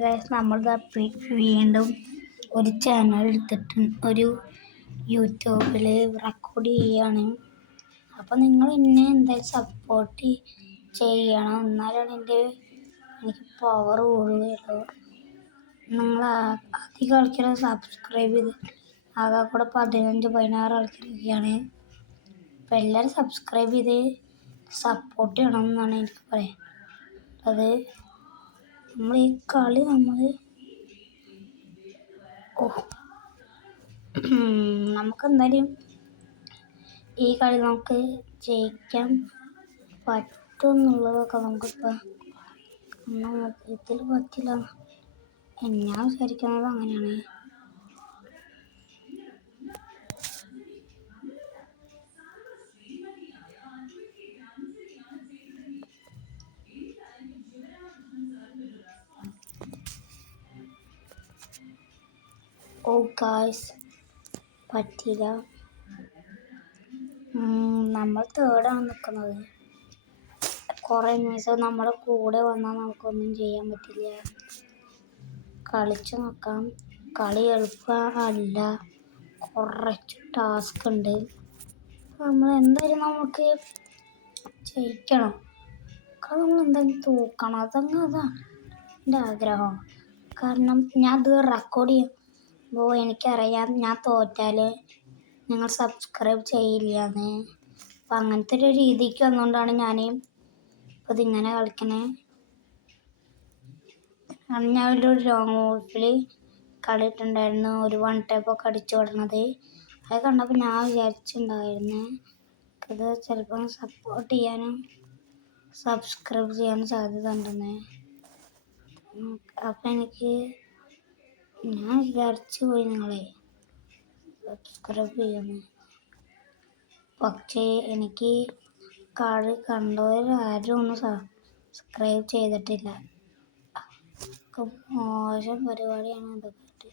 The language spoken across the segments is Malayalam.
ഗൈസ് നമ്മളിതാ വീണ്ടും ഒരു ചാനൽ എടുത്തിട്ട് ഒരു യൂട്യൂബിൽ റെക്കോർഡ് ചെയ്യുകയാണ്. അപ്പോൾ നിങ്ങൾ എന്നെ എന്തായാലും സപ്പോർട്ട് ചെയ്യണം, എന്നാലാണ് എനിക്ക് പവർ കൂടുകയുള്ളൂ. നിങ്ങൾ അധികം ആൾക്കാർ സബ്സ്ക്രൈബ് ചെയ്ത് ആകെ കൂടെ 15-16 ആൾക്കാരൊക്കെയാണ്. അപ്പോൾ എല്ലാവരും സബ്സ്ക്രൈബ് ചെയ്ത് സപ്പോർട്ട് ചെയ്യണം എന്നാണ് എനിക്ക് പറയാൻ. അത് നമ്മൾ ഈ കളി നമുക്കെന്തായാലും ഈ കളി നമുക്ക് ജയിക്കാൻ പറ്റുമെന്നുള്ളതൊക്കെ നമുക്കിപ്പോൾ ഇതിൽ പറ്റില്ല. ഞാൻ വിചാരിക്കുന്നത് അങ്ങനെയാണ്. ഗായ്സ് പറ്റില്ല. നമ്മൾ തേർഡാണ് നിൽക്കുന്നത്. കുറേ ദിവസം നമ്മുടെ കൂടെ വന്നാൽ നമുക്കൊന്നും ചെയ്യാൻ പറ്റില്ല. കളിച്ച് നോക്കാം. കളി എളുപ്പമല്ല, കുറച്ച് ടാസ്ക് ഉണ്ട്. നമ്മൾ എന്തായാലും നമുക്ക് ജയിക്കണം. നമ്മൾ എന്തായാലും തോക്കണം. അതാണ് എൻ്റെ ആഗ്രഹം. കാരണം ഞാൻ ഇത് റെക്കോർഡ് ചെയ്യുമ്പോൾ എനിക്കറിയാം ഞാൻ തോറ്റാൽ നിങ്ങൾ സബ്സ്ക്രൈബ് ചെയ്യില്ല എന്ന്. അപ്പം അങ്ങനത്തെ ഒരു രീതിക്ക് വന്നുകൊണ്ടാണ് ഞാൻ ഇപ്പോൾ ഇതിങ്ങനെ കളിക്കണേ. ഞാൻ ഒരു ലോങ് വോൾഫിൽ കളിയിട്ടുണ്ടായിരുന്നു, ഒരു 1 ടൈപ്പൊക്കെ അടിച്ചു വിടണത്. അത് കണ്ടപ്പോൾ ഞാൻ വിചാരിച്ചിട്ടുണ്ടായിരുന്നു ഇത് ചിലപ്പോൾ സപ്പോർട്ട് ചെയ്യാനും സബ്സ്ക്രൈബ് ചെയ്യാനും സാധ്യത ഉണ്ടെന്ന്. അപ്പം ഞാൻ വിചാരിച്ചു പോയി നിങ്ങളെ സബ്സ്ക്രൈബ് ചെയ്യുന്നു. പക്ഷേ എനിക്ക് കളി കണ്ടവരാരും ഒന്നും സബ്സ്ക്രൈബ് ചെയ്തിട്ടില്ല. മോശം പരിപാടിയാണ് ഇതൊക്കെ.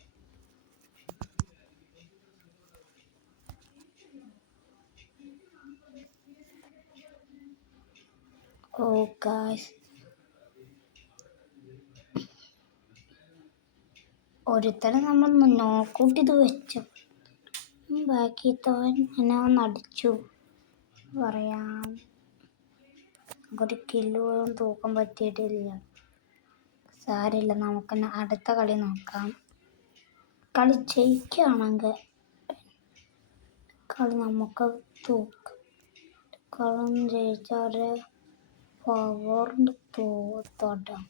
ഗായ്സ് ഒരുത്തരം നമ്മൾ നോക്കൗട്ട് ഇത് വെച്ചു, ബാക്കിത്തവൻ എന്നെ ഒന്ന് അടിച്ചു പറയാം. ഒരു കില്ല് പോലും തൂക്കം പറ്റിയിട്ടില്ല. സാരമില്ല, നമുക്ക് അടുത്ത കളി നോക്കാം. കളി ജയിക്കുകയാണെങ്കിൽ കളി നമുക്ക് തൂക്കാം. കളി ജയിച്ചവരെ പവറിൻ്റെ തൊടാം.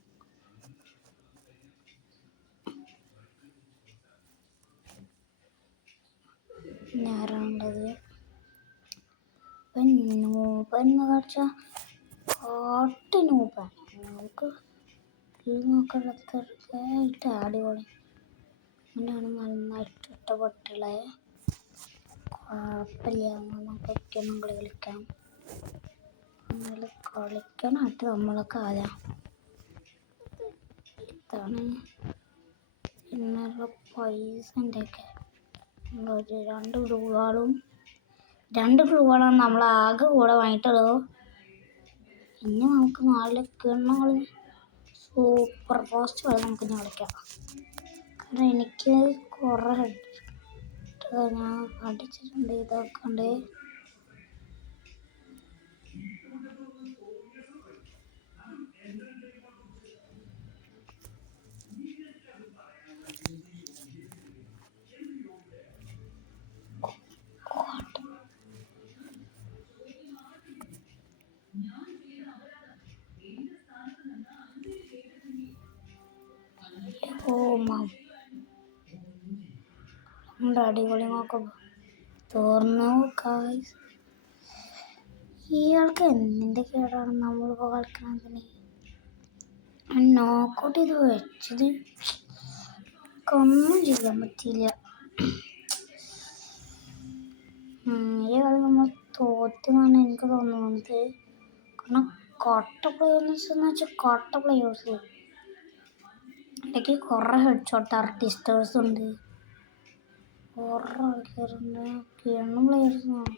ഞാനുണ്ടത് നൂപെന്ന് കാണിച്ചാൽ കാട്ട് നൂപാണ്. നമുക്ക് നോക്കാനായിട്ട് അടിപൊളി. അങ്ങനെയാണ് നന്നായിട്ട് ഇഷ്ടപ്പെട്ടുള്ളത്. കുഴപ്പമില്ല, നമുക്കൊക്കെയൊന്നും കളിക്കാം. നമ്മൾ കളിക്കാനായിട്ട് നമ്മളൊക്കെ ആദ്യം ഇതാണ് പിന്നെയുള്ള പൈസൻ്റെയൊക്കെ ഒരു 2 ഗ്ലൂവാളാണ് നമ്മൾ ആകെ കൂടെ വാങ്ങിയിട്ടുള്ളൂ. ഇനി നമുക്ക് 4 കിണ്ണങ്ങൾ സൂപ്പർ ഫാസ്റ്റ് കളി നമുക്ക് ഇനി കളിക്കാം. കാരണം എനിക്ക് കുറേ ഞാൻ അടിച്ചിട്ടുണ്ട്. ഇതൊക്കെ ഉണ്ട്. നമ്മുടെ അടിപൊളി നോക്കാം തോർന്നു. ഗായ്സ് ഇയാൾക്ക് എന്തിൻ്റെ കേടാണ് നമ്മളിപ്പോൾ കളിക്കണതിന്. നോക്കൗട്ട് ചെയ്ത് വെച്ചത് ഒന്നും ചെയ്യാൻ പറ്റിയില്ല. ഈ കളി നമ്മൾ തോറ്റെന്നാണ് എനിക്ക് തോന്നുന്നത്. കാരണം കൊട്ട പ്ലേയേഴ്സ് എന്ന് വെച്ചാൽ കൊട്ട പ്ലേയേഴ്സ്. ഇടയ്ക്ക് കുറേ ഹെഡ്ഷോട്ട് ആർട്ടിസ്റ്റേഴ്സ് ഉണ്ട്, കുറേ ആൾക്കാരുണ്ട്. കിണ്ണം പ്ലേയേഴ്സാണ്.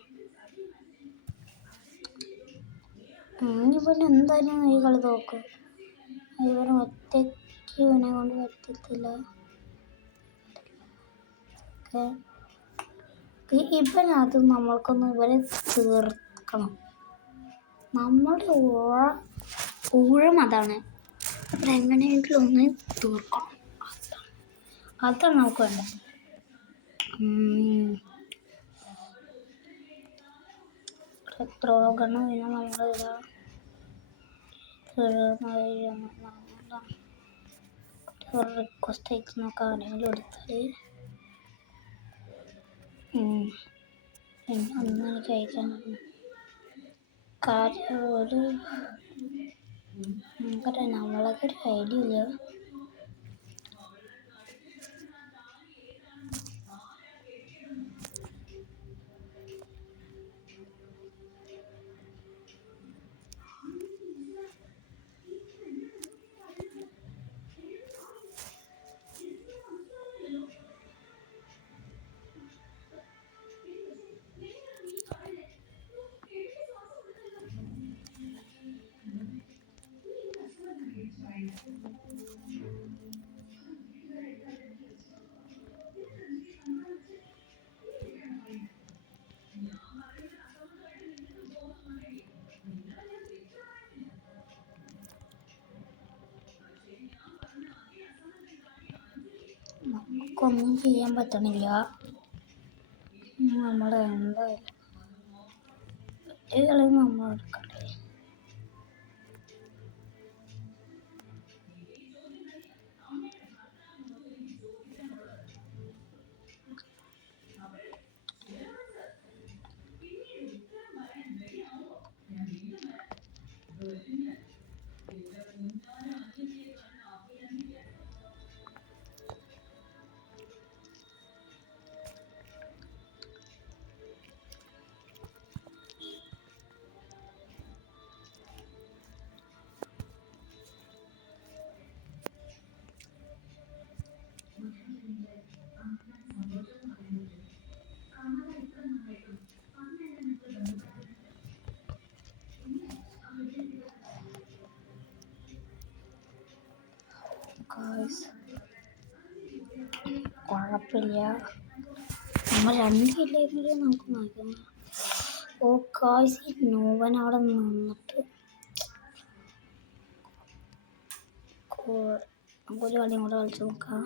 ഇനിയിപ്പോൾ എന്തായാലും ഈ കളി തോക്കും. ഇവരെ ഒറ്റയ്ക്ക് ഇവനെ കൊണ്ട് പറ്റത്തില്ല. ഇവനത് നമ്മൾക്കൊന്ന് ഇവരെ തീർക്കണം. നമ്മുടെ ഊഴം അതാണ്. എങ്ങനെയെങ്കിലും ഒന്ന് തീർക്കണം. അതാണ് നമുക്ക് വേണ്ടത്. ദ്രോഹണം പിന്നെ നമ്മളിതാ റിക്വസ്റ്റ് അയച്ച് നോക്കാം. ആരെങ്കിലും എടുത്താൽ പിന്നെ ഒന്നും എനിക്ക് അയക്കാൻ കാര്യം നമ്മളൊക്കെ ഒരു ഐഡിയ ഇല്ല. നമുക്കൊന്നും ചെയ്യാൻ പറ്റണില്ല. നമ്മൾ എന്തായാലും കുട്ടികളെ നമ്മൾ എടുക്കണ്ടേ. കുഴപ്പമില്ല, നമ്മൾ 2 കില്ലെങ്കിലും നമുക്ക് നോക്കാം. ഓ ഗായ്സ്, ഈ നോവൻ അവിടെ നിന്നിട്ട് നമുക്കൊരു കളിയും കൂടെ കളിച്ച് നോക്കാം.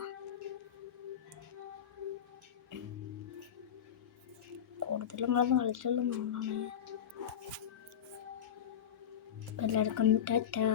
കൂടുതലും നമ്മളൊന്നും കളിച്ചുള്ള നോവാണ്. എല്ലാവർക്കും ടാറ്റാ.